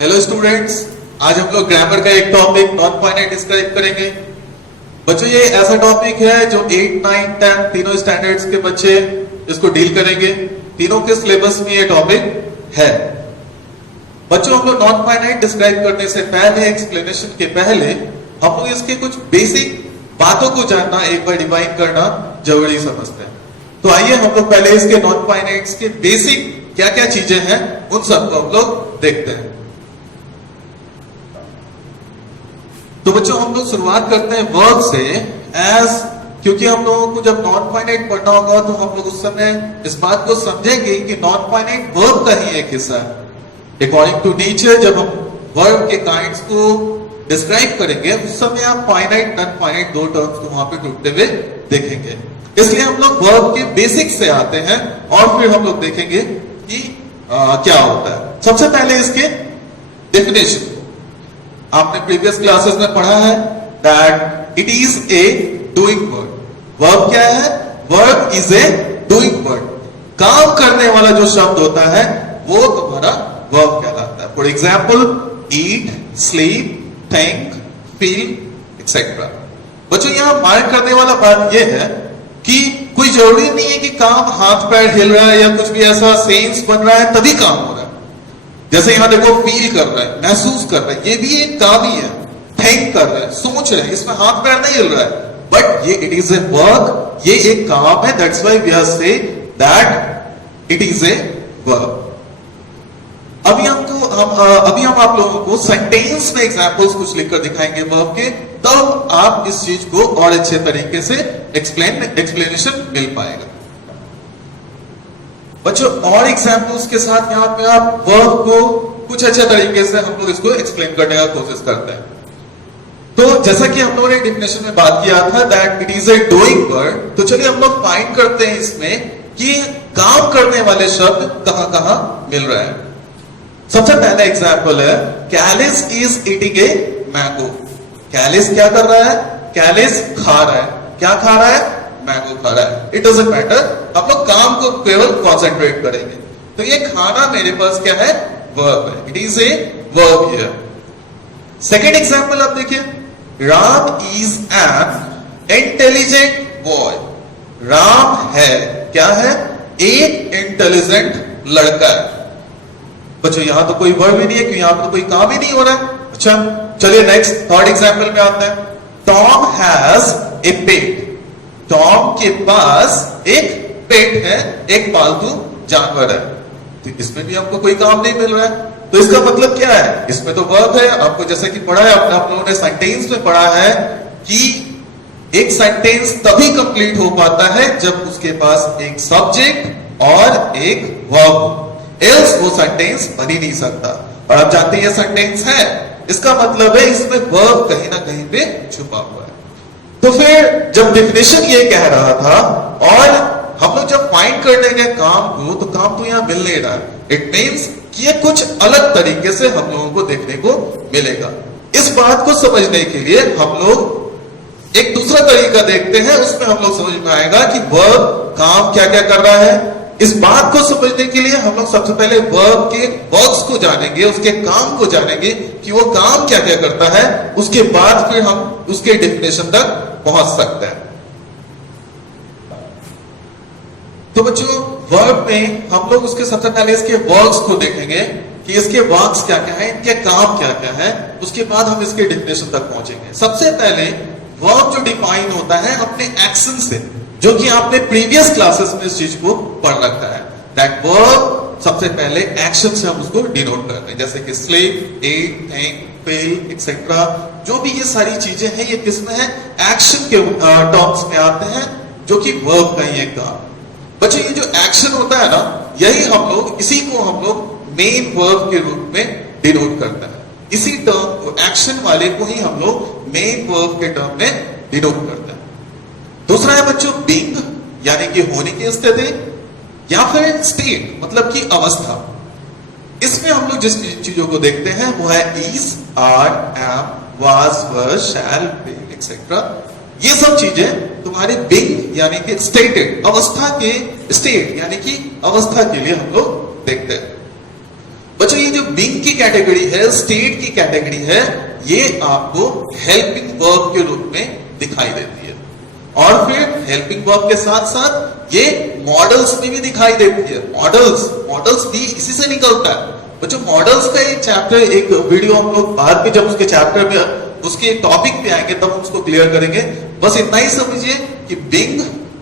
Hello students, आज हम लोग ग्रामर का एक टॉपिक नॉन फाइनाइट डिस्क्राइब करेंगे। बच्चों ये ऐसा टॉपिक है जो 8, 9, 10 तीनों स्टैंडर्ड्स के बच्चे इसको डील करेंगे। तीनों के सिलेबस में ये टॉपिक है। बच्चों हम लोग नॉन फाइनाइट डिस्क्राइब करने से पहले, एक्सप्लेनेशन के पहले हम लोग इसके कुछ बेसिक बातों को जानना, एक बार डिफाइन करना जरूरी समझते हैं। तो आइए हम लोग पहले इसके नॉन फाइनाइट्स के बेसिक क्या क्या चीजें हैं उन सबको हम लोग देखते हैं। तो बच्चों हम लोग शुरुआत करते हैं वर्ब से। क्योंकि हम लोगों को जब नॉन फाइनाइट पढ़ना होगा तो हम लोग उस समय इस बात को समझेंगे कि नॉन फाइनाइट वर्ब का ही एक हिस्सा है। अकॉर्डिंग टू नेचर जब हम वर्ब के काइंड्स को डिस्क्राइब करेंगे उस समय आप फाइनाइट नॉन फाइनाइट दो टर्म्स को वहां पे टूटते हुए देखेंगे। इसलिए हम लोग वर्ब के बेसिक से आते हैं और फिर हम लोग देखेंगे कि क्या होता है। सबसे पहले इसके डेफिनेशन, आपने प्रीवियस क्लासेस में पढ़ा है that it is a doing word. Verb क्या है? Verb is a doing word. काम करने वाला जो शब्द होता है वो तुम्हारा वर्ब कहलाता है। For example eat, sleep, think, feel etcetera. बच्चों यहां मार्क करने वाला बात यह है कि कोई जरूरी नहीं है कि काम हाथ पैर हिल रहा है या कुछ भी ऐसा सेंस बन रहा है तभी काम हो रहा है। जैसे यहां देखो फील कर रहा है, महसूस कर रहा है, ये भी एक काम ही है। थिंक कर रहे हैं, सोच रहे हैं, इसमें हाथ पैर नहीं हिल रहा है, बट ये इट इज ए वर्क, ये एक काम है। That's why we are say that it is a work. अभी हम आप लोगों को सेंटेंस में एग्जांपल्स कुछ लिखकर दिखाएंगे वर्ब के, तब आप इस चीज को और अच्छे तरीके से एक्सप्लेनेशन मिल पाएगा। बच्चों और एग्जांपल्स के साथ यहां पे आप वर्ब को कुछ अच्छे तरीके से हम लोग इसको एक्सप्लेन करने का कोशिश करते हैं। तो जैसा कि हम लोगों ने डेफिनेशन में बात किया था that it is a doing word, तो चलिए हम लोग फाइंड करते हैं इसमें कि काम करने वाले शब्द कहां कहां मिल रहे हैं। सबसे पहला एग्जांपल है Kallis is eating a mango. Kallis क्या कर रहा है? कैलिस खा रहा है। क्या खा रहा है? मैंगो खा रहा है। इट डजंट मैटर, हम लोग काम को केवल कॉन्सेंट्रेट करेंगे। तो ये खाना मेरे पास क्या है? वर्ब है। It is a verb here. Second example आप देखिए, Ram is an intelligent boy. Ram है, क्या है? एक इंटेलिजेंट लड़का है। बच्चों यहां तो कोई वर्ब ही नहीं है क्योंकि यहां तो कोई काम ही नहीं हो रहा है। अच्छा चलिए नेक्स्ट थर्ड एग्जांपल में आते हैं। Tom has a pet. Tom के पास एक पेट है, एक पालतू जानवर है। तो इसमें भी आपको कोई काम नहीं मिल रहा है। तो इसका मतलब क्या है? इसमें तो वर्ब है। आपको जैसे कि पढ़ा है आप लोगों ने सेंटेंस में पढ़ा है कि एक सेंटेंस तभी कंप्लीट हो पाता है जब उसके पास एक सब्जेक्ट और एक वर्ब, एल्स वो सेंटेंस बन ही नहीं सकता। और आप जानते हैं ये सेंटेंस है, इसका मतलब है इसमें वर्ब कहीं ना कहीं पे छुपा हुआ है। तो फिर जब डेफिनेशन ये कह रहा था और हम लोग जब फाइंड करने गए काम को, तो काम तो यहां मिल नहीं रहा। इट मींस कि ये कुछ अलग तरीके से हम लोगों को देखने को मिलेगा। इस बात को समझने के लिए हम लोग एक दूसरा तरीका देखते हैं, उसमें हम लोग समझ में आएगा कि वर्ब काम क्या क्या कर रहा है। इस बात को समझने के लिए हम लोग सबसे पहले वर्ब के वर्क्स को जानेंगे, उसके काम को जानेंगे कि वो काम क्या क्या करता है। उसके बाद फिर हम उसके डेफिनेशन तक पहुंच सकते हैं। तो बच्चों वर्ब में हम लोग उसके सबसे पहले इसके वर्क्स को देखेंगे कि इसके वर्क्स क्या क्या है, इनके काम क्या क्या है। उसके बाद हम इसके डेफिनेशन तक पहुंचेंगे। सबसे पहले वर्ब जो डिफाइन होता है अपने एक्शन से, जो कि आपने प्रीवियस क्लासेस में इस चीज को पढ़ रखा है। दैट वर्ब सबसे पहले एक्शन से हम उसको डिनोट करते हैं, जैसे कि स्लीप, ईट, थिंक, फील एक्सेट्रा। जो भी ये सारी चीजें हैं ये किसमें है? एक्शन के टर्म्स में आते हैं, जो कि वर्ब का ही एक काम। बच्चों ये जो एक्शन होता है ना, यही हम लोग, इसी को हम लोग मेन वर्ब के रूप में डिनोट करते हैं। इसी टर्म एक्शन वाले को ही हम लोग मेन वर्ब के टर्म में डिनोट करते हैं। दूसरा है बच्चों बीइंग, यानी कि होने की स्थिति, या फिर स्टेट मतलब कि अवस्था। इसमें हम लोग जिस चीजों को देखते हैं वो है is, are, am, was, were, shall, will etcetera. ये सब चीजें तुम्हारे बीइंग यानी कि स्टेटेड अवस्था के, स्टेट यानी कि अवस्था के लिए हम लोग देखते हैं। बच्चों ये जो बीइंग की कैटेगरी है, स्टेट की कैटेगरी है, ये आपको हेल्पिंग वर्ब के रूप में दिखाई देती है। और फिर हेल्पिंग वर्ब के साथ साथ ये मॉडल्स में भी दिखाई देती है। मॉडल्स भी इसी से निकलता है। बच्चों मॉडल्स का एक चैप्टर, एक वीडियो हम लोग बाद में जब उसके चैप्टर में उसके टॉपिक पे आएंगे तब हम उसको क्लियर करेंगे। बस इतना ही समझिए कि बीइंग,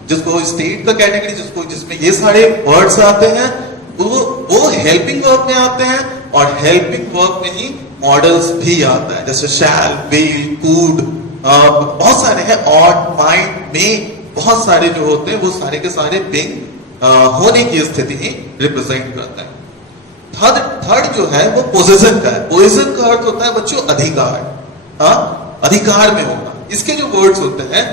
जिसको स्टेट का कैटेगरी, जिसमें ये सारे वर्ड्स आते हैं, वो हेल्पिंग वर्ब में आते हैं, और हेल्पिंग वर्ब में ही मॉडल्स भी आता है, जैसे शैल, विल, कुड, बहुत सारे हैं, ऑट, माइट, मे, बहुत सारे जो होते हैं वो सारे के सारे बीइंग होने की स्थिति ही रिप्रेजेंट करता है। थर्ड जो है वो पोजेशन का है। पोजेशन का अर्थ होता है बच्चों अधिकार, अधिकार में होना। इसके जो वर्ड्स होते हैं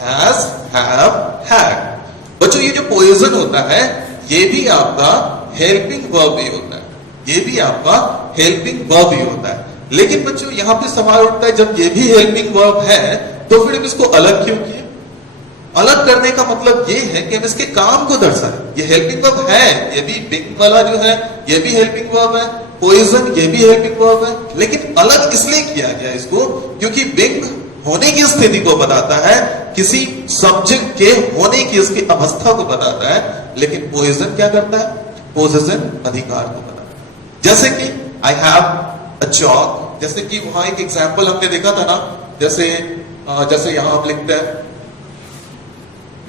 हैज, हैव, हैड। बच्चों ये जो पोजेशन होता है ये भी आपका हेल्पिंग वर्ब ही होता है, ये भी आपका हेल्पिंग वर्ब ही होता है। लेकिन बच्चों यहां पे सवाल उठता है, जब ये भी हेल्पिंग वर्ब है तो फिर हम इसको अलग क्यों किए? अलग करने का मतलब ये है कि हम इसके काम को दर्शाएं। ये हेल्पिंग वर्ब है, ये भी बीइंग वाला जो है ये भी हेल्पिंग वर्ब है, पोजेशन ये भी हेल्पिंग वर्ब है, लेकिन अलग इसलिए किया गया इसको क्योंकि बीइंग होने की स्थिति को बताता है, किसी सब्जेक्ट के होने की उसकी अवस्था को बताता है, लेकिन पोजेशन क्या करता है? पोजेशन अधिकार को बताता है। जैसे कि आई हैव अ चॉक, जैसे कि वहां एक एग्जाम्पल हमने देखा था ना, जैसे यहां आप लिखते हैं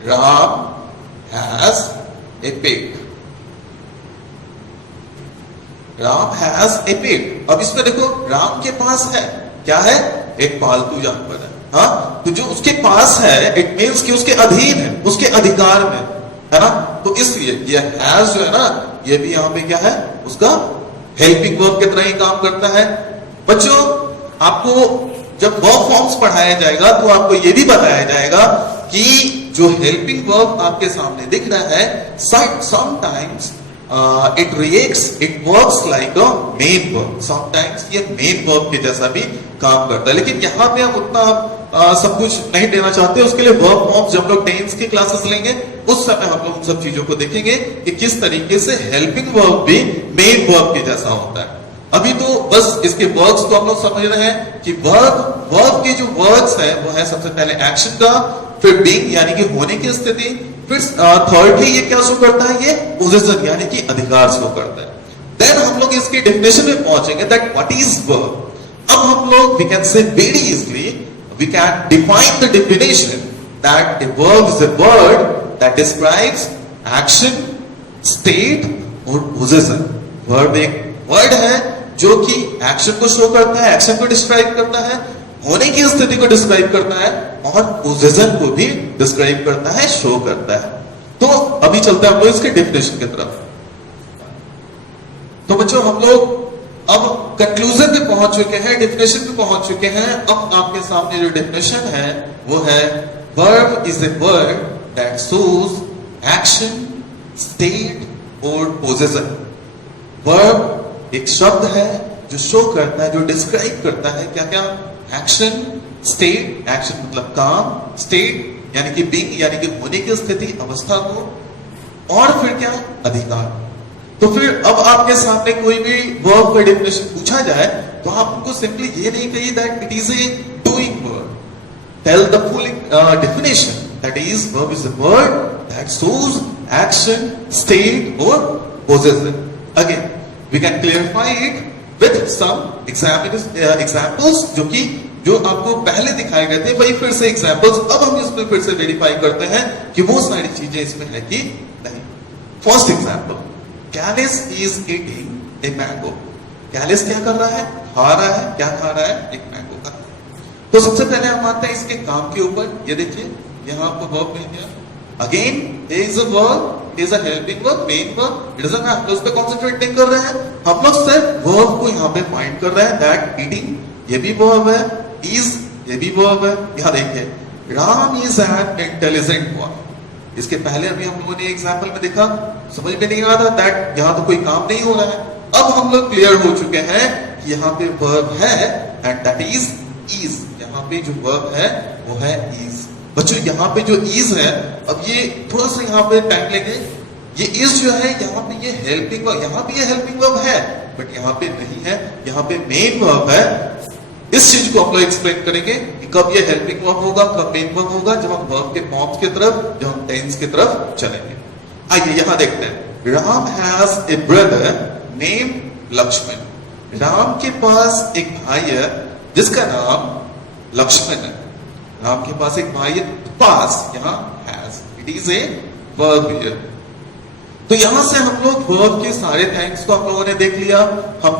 Ram has a pet, Ram has a pet. अब इसमें देखो राम के पास है, क्या है? एक पालतू जानवर है। हाँ, तो जो उसके पास है इट मीन्स कि उसके अधीन है, उसके अधिकार में है ना। तो इसलिए ये हैज जो है ना, ये भी यहां पे क्या है? उसका हेल्पिंग वर्ब की तरह ही काम करता है। बच्चों आपको जब वर्ब फॉर्म्स पढ़ाया जाएगा तो आपको ये भी बताया जाएगा कि जो हेल्पिंग वर्ब आपके सामने दिख रहा है, sometimes it works like a main verb, sometimes ये मेन वर्ब के जैसा भी काम करता है। लेकिन यहाँ पे हम उतना सब कुछ नहीं देना चाहते, उसके लिए वर्ब फॉर्म्स जब लोग टेंस की क्लासेस लेंगे उस समय हम लोग उन सब चीजों को देखेंगे कि किस तरीके से हेल्पिंग वर्ब भी मेन वर्ब के जैसा होता है। अभी तो बस इसके वर्ड्स तो हम लोग समझ रहे हैं कि वर्ब के जो वर्ड्स है वो है सबसे पहले एक्शन का, फिर बीइंग यानी कि होने की स्थिति, फिर थर्डली ये क्या शो करता है? ये पोजीशन यानी कि अधिकार शो करता है। देन हम लोग इसकी डेफिनेशन में पहुंचेंगे दैट व्हाट इज वर्ब। अब हम लोग we can say very easily we can define the definition that a verb is a word that describes action, state और possession। वर्ब एक वर्ड है जो कि एक्शन को शो करता है, एक्शन को डिस्क्राइब करता है, होने की स्थिति को डिस्क्राइब करता है और पोजीशन को भी डिस्क्राइब करता है, शो करता है। तो अभी चलते हैं हम लोग इसके डेफिनेशन की तरफ। तो बच्चों हम लोग अब कंक्लूजन पे पहुंच चुके हैं, डेफिनेशन पे पहुंच चुके हैं। अब आपके सामने जो डेफिनेशन है वो है verb is a word that shows action, state और पोजीशन। वर्ब एक शब्द है जो शो करता है, जो डिस्क्राइब करता है क्या क्या? एक्शन, स्टेट, एक्शन मतलब काम, स्टेट यानी कि बीइंग यानी कि होने की स्थिति, अवस्था को, और फिर क्या? अधिकार। तो फिर अब आपके सामने कोई भी वर्ब का डेफिनेशन पूछा जाए तो आप उनको सिंपली ये नहीं कहिए that it is a doing word, tell the full definition that is verb is a word that shows action, state और position. Again we can clarify it with some examples जो आपको पहले दिखाए गए थे, वही फिर से एग्जाम्पल्स अब हम इसमें फिर से वेरीफाई करते हैं कि वो सारी चीजें इसमें है कि नहीं। First example, Kallis is eating a mango. Kallis क्या कर रहा है? खा रहा है। क्या खा रहा है? एक मैंगो का। तो सबसे पहले हम आते हैं इसके काम के ऊपर। ये देखिए यहां आपको वर्ब मिल गया। Again is a verb, it is a helping verb, main verb, it is a हम लोग उस पे कंसंट्रेट नहीं कर रहे हैं, हम लोग सिर्फ वर्ब को यहां पे फाइंड कर रहे हैं दैट ईटिंग ये भी वर्ब है, इज ये भी वर्ब है। यहां देखिए Ram is an intelligent boy. इसके पहले अभी हम लोगों ने एग्जाम्पल में देखा, समझ में नहीं आ रहा दैट यहां तो कोई काम नहीं हो रहा है। अब हम लोग क्लियर हो चुके हैं कि यहाँ पे वर्ब है एंड दैट इज इज। यहाँ पे जो वर्ब है वो है इज। बच्चों यहाँ पे जो इज है, अब ये थोड़ा सा यहाँ पे टाइम लेंगे ये इज जो है यहाँ पे ये हेल्पिंग वर्ब, यहाँ पे ये हेल्पिंग वर्ब है बट यहाँ पे नहीं है, यहाँ पे मेन वर्ब है। इस चीज को हम लोग एक्सप्लेन करेंगे कि कब ये हेल्पिंग वर्ब होगा, कब मेन वर्ब होगा, जब हम वर्ब के फॉर्म्स की तरफ, जब हम टेंस की तरफ चलेंगे। आइए यहां देखते हैं। Ram has a brother name Lakshman. Ram के पास एक भाई है जिसका नाम लक्ष्मण है। राम के पास एक भाई है, पास यहां has, it is a verb here. तो यहां से हम लोग वर्ब के सारे थैंक्स को हम लोगों ने देख लिया। हम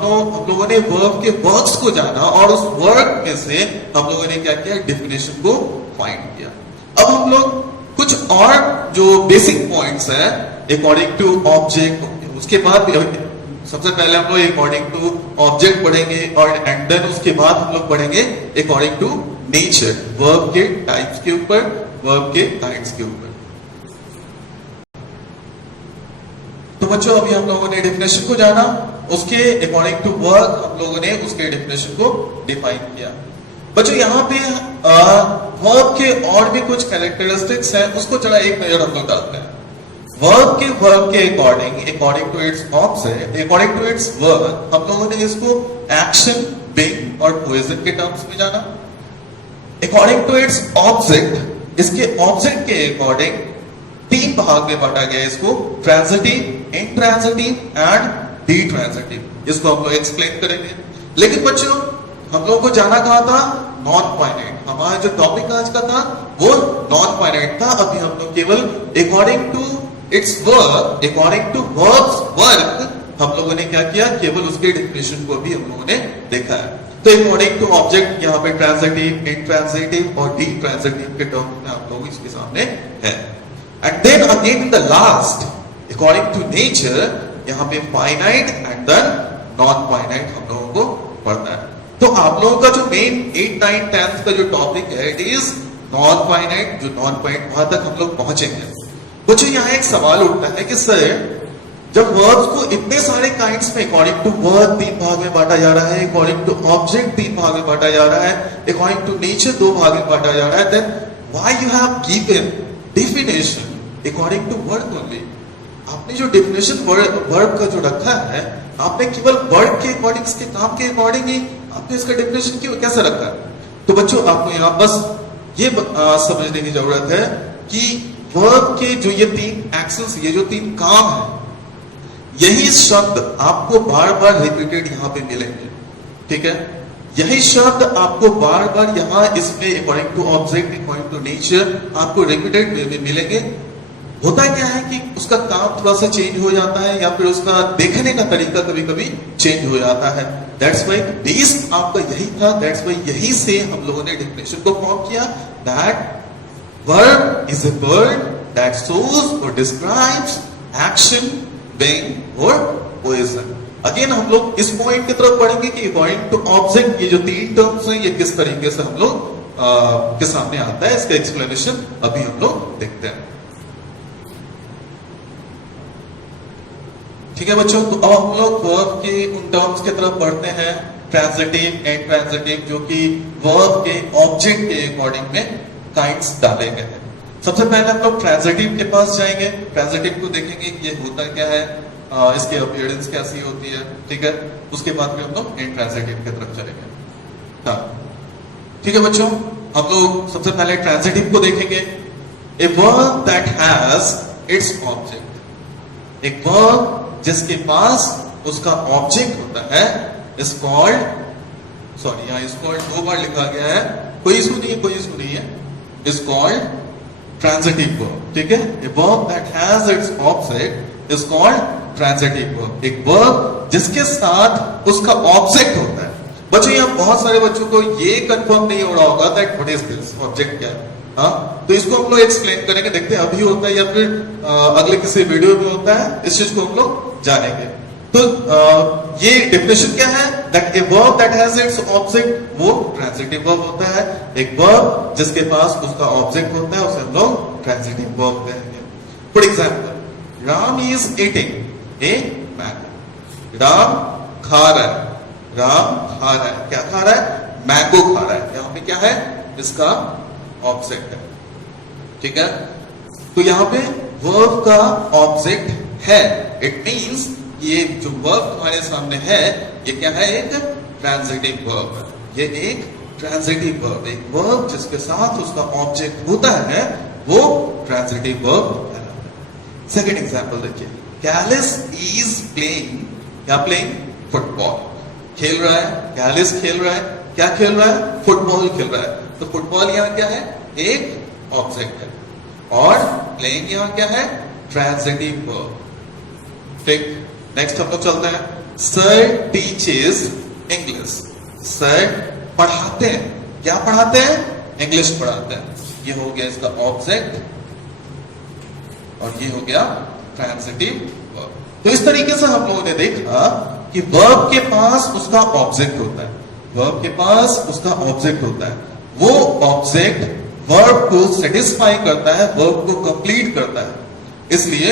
लोगों ने वर्ब के वर्क्स को जाना और उस वर्क में से हम लोगों ने क्या किया, डेफिनेशन को फाइंड किया। अब हम लोग कुछ और जो बेसिक पॉइंट्स हैं अकॉर्डिंग टू ऑब्जेक्ट, उसके बाद सबसे पहले हम लोग अकॉर्डिंग टू ऑब्जेक्ट पढ़ेंगे और एंड देन उसके बाद हम लोग पढ़ेंगे अकॉर्डिंग टू नेचर, वर्ब के टाइप्स के ऊपर, वर्ब के काइंड्स के ऊपर। तो बच्चों अभी हम लोगों ने डेफिनेशन को जाना, उसके अकॉर्डिंग टू वर्क हम लोगों ने उसके डेफिनेशन को डिफाइन किया। बच्चों यहाँ पे वर्ब के और भी कुछ कैरेक्टरिस्टिक्स हैं, उसको जरा एक नजर हम लोग डालते हैं। वर्ब के according to its object, according to its verb, हम लोगों ने इसको एक्शन, बीइंग और कोहेजन के टर्म्स में जाना। अकॉर्डिंग टू इट्स ऑब्जेक्ट, इसके ऑब्जेक्ट के अकॉर्डिंग तीन भाग में बांटा गया है इसको, ट्रांजिटिव, इंट्रांजिटिव एंड डिट्रांजिटिव। इसको हम लोग एक्सप्लेन करेंगे। लेकिन बच्चों हम लोगों को जाना कहां था, नॉन फाइनाइट। हमारा जो टॉपिक आज का था वो नॉन फाइनाइट था। अभी हम लोग केवल according to its verb, according to verbs work, हम लोगों ने क्या किया, केवल उसके डेफिनेशन को भी हम लोगों ने देखा है। तो अकॉर्डिंग टू ऑब्जेक्ट यहाँ पे ट्रांजिटिव, इंट्रांजिटिव और डिट्रांजिटिव के टर्म में आप लोग इसके सामने है। And then again in the last according to nature, यहाँ पे finite and then non finite हम लोगों को पढ़ना है। तो आप लोगों का जो मेन 8, 9, 10 का जो टॉपिक है इट इज नॉन फाइनाइट, जो नॉन फाइनाइट वहां तक हम लोग पहुंचेंगे। बच्चों यहाँ एक सवाल उठता है कि सर जब वर्ब्स को इतने सारे काइंड्स में अकॉर्डिंग टू वर्ब 3 भाग में बांटा जा रहा है, अकॉर्डिंग टू ऑब्जेक्ट 3 भाग में बांटा जा रहा है, अकॉर्डिंग टू नेचर 2 भाग में बांटा जा रहा है, then why you have given definition according to verb only. आपने जो डेफिनेशन वर्ब का जो रखा है, आपने केवल वर्ब के अकॉर्डिंग, इसके काम के अकॉर्डिंग ही आपने इसका डेफिनेशन क्यों कैसे रखा है। तो बच्चों आपको यहाँ बस ये समझने की जरूरत है कि वर्ब के जो ये 3 एक्शंस, ये जो 3 काम है, यही शब्द आपको बार बार रिपीटेड यहाँ पे मिलेंगे। ठीक है, यही शब्द आपको बार बार यहाँ इसमें according to object, according to nature आपको रिपीटेड वे में मिलेंगे। होता क्या है कि उसका काम थोड़ा सा चेंज हो जाता है या फिर उसका देखने का तरीका कभी कभी चेंज हो जाता है। दैट्स वाई बेस आपका यही था, दैट्स वाई यही से हम लोगों ने डेफिनेशन को फॉर्म किया that verb is a word that shows और डिस्क्राइब्स एक्शन, बीइंग और कोहेजन। अगेन हम लोग इस पॉइंट की तरफ पढ़ेंगे कि अकॉर्डिंग टू ऑब्जेक्ट ये जो 3 टर्म्स हैं ये किस तरीके से हम लोग के सामने आता है, इसका एक्सप्लेनेशन अभी हम लोग देखते हैं। ठीक है बच्चों, तो अब हम लोग वर्ब के उन टर्म्स की तरफ बढ़ते हैं, ट्रांजिटिव एंड ट्रांजिटिव, जो कि वर्ब के ऑब्जेक्ट के अकॉर्डिंग में काइंड्स डाले गए हैं। सबसे पहले हम लोग ट्रांजिटिव के पास जाएंगे, ट्रांजिटिव को देखेंगे कि ये होता क्या है, इसकी अपीयरेंस कैसी होती है। ठीक है, उसके बाद फिर हम लोग इंट्रांजिटिव की तरफ चलेंगे। हाँ ठीक है बच्चों, हम लोग सबसे पहले ट्रांजिटिव को देखेंगे। A verb that has its object, एक वर्ब जिसके पास उसका ऑब्जेक्ट होता है इज कॉल्ड, सॉरी यहाँ इज कॉल्ड 2 बार लिखा गया है, कोई इशू नहीं है, कोई इशू नहीं है, इज कॉल्ड ट्रांजिटिव वर्ब। ठीक है, a verb that has its object is called transitive verb. एक वर्ब जिसके साथ उसका ऑब्जेक्ट होता है। बच्चों यहाँ बहुत सारे बच्चों को ये कंफर्म नहीं हो रहा होगा that what is this, object क्या है। हाँ, तो इसको हम लोग एक्सप्लेन करेंगे, देखते हैं अभी होता है या फिर अगले किसी वीडियो में होता है, इस चीज को हम लोग जानेंगे। तो ये डेफिनेशन क्या है, that a verb that has its object वो ट्रांजिटिव वर्ब होता है। एक वर्ब जिसके पास उसका ऑब्जेक्ट होता है उसे हम लोग ट्रांजिटिव वर्ब कहेंगे। For example, Ram is eating a mango. Ram खा रहा है, राम खा रहा है, क्या खा रहा है, मैंगो खा रहा है। यहाँ पे क्या है, इसका ऑब्जेक्ट है। ठीक है, तो यहाँ पे वर्ब का ऑब्जेक्ट है, इट मीन्स ये जो वर्ब तुम्हारे सामने है ये क्या है, एक ट्रांजिटिव वर्ब है। ये एक ट्रांजिटिव वर्ब, एक वर्ब जिसके साथ उसका ऑब्जेक्ट होता है वो ट्रांजिटिव वर्ब है। सेकेंड एग्जाम्पल देखिए, कैलिस इज प्लेइंग, क्या प्लेइंग, फुटबॉल, खेल रहा है। कैलिस खेल रहा है, क्या खेल रहा है, फुटबॉल खेल रहा है। तो फुटबॉल यहाँ क्या है, एक ऑब्जेक्ट है, और प्लेइंग यहाँ क्या है, ट्रांजिटिव वर्ब। ठीक, नेक्स्ट हम लोग चलते हैं। सर टीचेस इंग्लिश, सर पढ़ाते हैं, क्या पढ़ाते हैं, इंग्लिश पढ़ाते हैं। ये हो गया इसका ऑब्जेक्ट और ये हो गया ट्रांजिटिव वर्ब। तो इस तरीके से हम लोगों ने देखा कि वर्ब के पास उसका ऑब्जेक्ट होता है, वर्ब के पास उसका ऑब्जेक्ट होता है, वो ऑब्जेक्ट वर्ब को सेटिस्फाई करता है, वर्ब को कंप्लीट करता है। इसलिए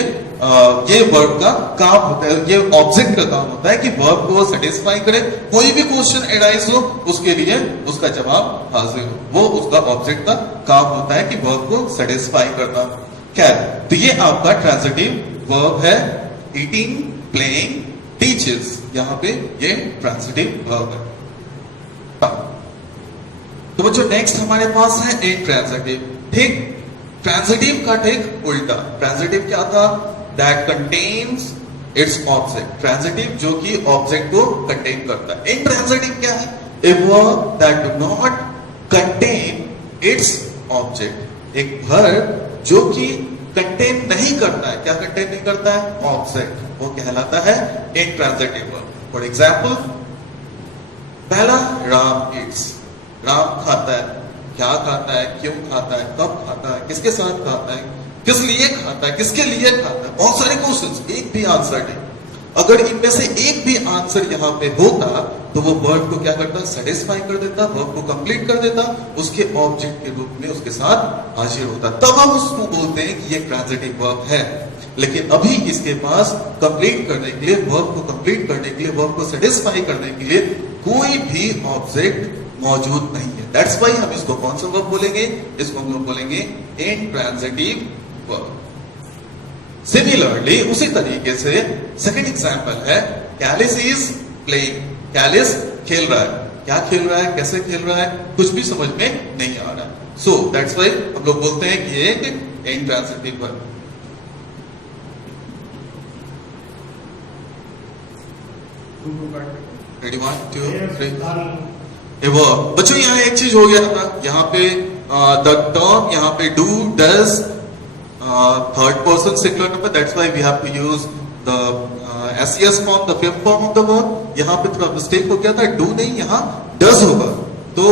ये वर्ब का काम होता है, ये ऑब्जेक्ट का काम होता है कि वर्ब को सेटिस्फाई करे। कोई भी क्वेश्चन एराइज हो उसके लिए उसका जवाब हाजिर हो, वो उसका ऑब्जेक्ट का काम होता है कि वर्ब को सेटिस्फाई करना। क्या है, तो ये आपका ट्रांजिटिव वर्ब है। ईटिंग, प्लेइंग, टीचर्स, यहां पे ये ट्रांजिटिव वर्ब है। तो बच्चों नेक्स्ट हमारे पास है इंट्रांजिटिव। ठीक, ट्रांजिटिव का ठीक उल्टा। ट्रांजिटिव क्या था, that contains its object, transitive जो कि ऑब्जेक्ट को कंटेन करता है। इंट्रांजिटिव क्या है, a verb that do not contain its object, एक वर्ब जो कि कंटेन नहीं करता है, क्या कंटेन नहीं करता है, ऑब्जेक्ट, वो कहलाता है इंट्रांजिटिव वर्ब। फॉर एग्जाम्पल, पहला राम ईट्स, राम खाता है, क्या खाता है, क्यों खाता है, कब खाता है, किसके साथ खाता है, किस लिए खाता है, किसके लिए खाता है, बहुत सारे क्वेश्चंस, एक भी आंसर नहीं। अगर इनमें से एक भी आंसर यहाँ पे होता तो वो वर्ब को क्या करता, सेटिस्फाई कर देता, वर्ब को कंप्लीट कर देता, उसके ऑब्जेक्ट के रूप में उसके साथ हाजिर होता, तब हम उसको बोलते हैं कि ये ट्रांजिटिव वर्ब है। लेकिन अभी इसके पास कंप्लीट करने के लिए, वर्ब को कंप्लीट करने के लिए, वर्ब को सेटिस्फाई करने के लिए कोई भी ऑब्जेक्ट मौजूद नहीं है। दैट्स वाई हम इसको कौन सा वर्ब बोलेंगे, इसको हम लोग बोलेंगे इंट्रांजिटिव वर्ब। सिमिलरली उसी तरीके से सेकंड एग्जांपल है, कैलिस इज प्लेइंग, कैलिस खेल रहा है, क्या खेल रहा है, कैसे खेल रहा है, कुछ भी समझ में नहीं आ रहा। सो दैट्स वाई हम लोग बोलते हैं कि ये एक इंट्रांजिटिव वर्ब। रेडी, 1 2 3। वो बच्चों यहाँ एक चीज हो गया था, यहाँ पे द टर्म, यहाँ पे do, does, third person singular number, that's why we have to use the s es form, the fifth form of the verb. यहाँ पे थोड़ा मिस्टेक हो गया था, डू नहीं यहाँ डज होगा। तो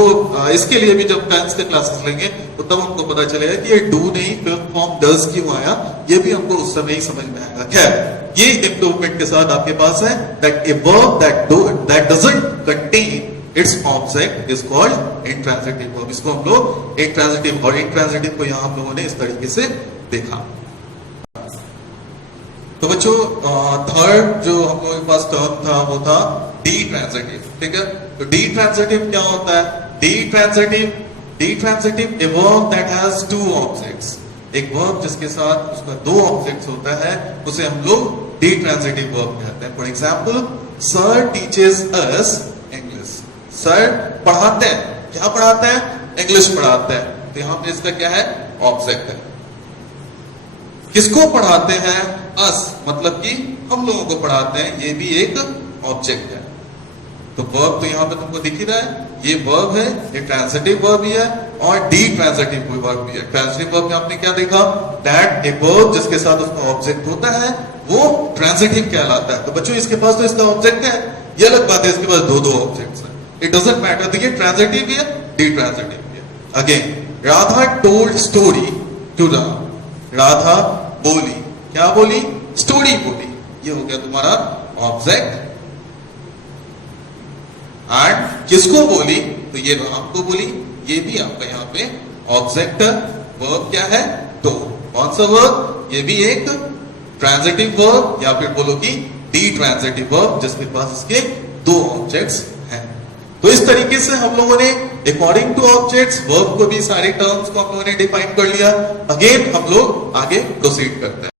इसके लिए भी जब टेंस के क्लासेस लेंगे तो तब हमको पता चलेगा कि ये डू नहीं फिफ्थ फॉर्म डज क्यों आया, ये भी हमको उस समय ही समझ में आएगा। खैर, ये इंप्रूवमेंट के साथ आपके पास है that a verb that doesn't contain its object is called intransitive verb. इसको हम लोग इंट्रांजिटिव, और इंट्रांजिटिव को यहाँ हम लोगों ने इस तरीके से देखा। तो बच्चों थर्ड जो हम लोगों के पास टर्म था वो था डी ट्रांजिटिव। ठीक है, तो डी ट्रांजिटिव क्या होता है, D transitive a verb that has two objects, एक वर्ब जिसके साथ उसका दो ऑब्जेक्ट्स होता है उसे हम लोग डी ट्रांजिटिव वर्ब कहते हैं। For example, sir teaches us English, sir पढ़ाते हैं, क्या पढ़ाते हैं, इंग्लिश पढ़ाते हैं। तो यहां पे इसका क्या है, ऑब्जेक्ट है। किसको पढ़ाते हैं, अस, मतलब कि हम लोगों को पढ़ाते हैं, ये भी एक ऑब्जेक्ट है। तो वर्ब तो यहां पे तुमको दिख ही रहा है, ये वर्ब है, ये ट्रांजिटिव वर्ब भी है और डी ट्रांजिटिव वर्ब भी है। ट्रांजिटिव वर्ब में आपने क्या देखा, दैट ए वर्ब जिसके साथ उसका ऑब्जेक्ट होता है वो ट्रांजिटिव कहलाता है। तो बच्चों इसके पास तो इसका ऑब्जेक्ट है, ये अलग बात है, इसके पास दो ऑब्जेक्ट्स हैं, इट डजंट मैटर। तो ये ट्रांजिटिव भी है, डी ट्रांजिटिव भी है। Again, Radha told story to Ram, Radha बोली, क्या बोली, स्टोरी बोली, ये हो गया तुम्हारा ऑब्जेक्ट। एंड किसको बोली, तो ये राम को बोली, ये भी आपका यहाँ पे ऑब्जेक्ट। वर्ब क्या है, तो कौन सा वर्ब, ये भी एक ट्रांजिटिव वर्ब, या फिर बोलो कि डी ट्रांजिटिव वर्ब जिसके पास इसके दो ऑब्जेक्ट्स हैं। तो इस तरीके से हम लोगों ने अकॉर्डिंग टू ऑब्जेक्ट्स वर्ब को भी सारे टर्म्स को हम लोगों ने डिफाइन कर लिया। अगेन हम लोग आगे प्रोसीड करते हैं।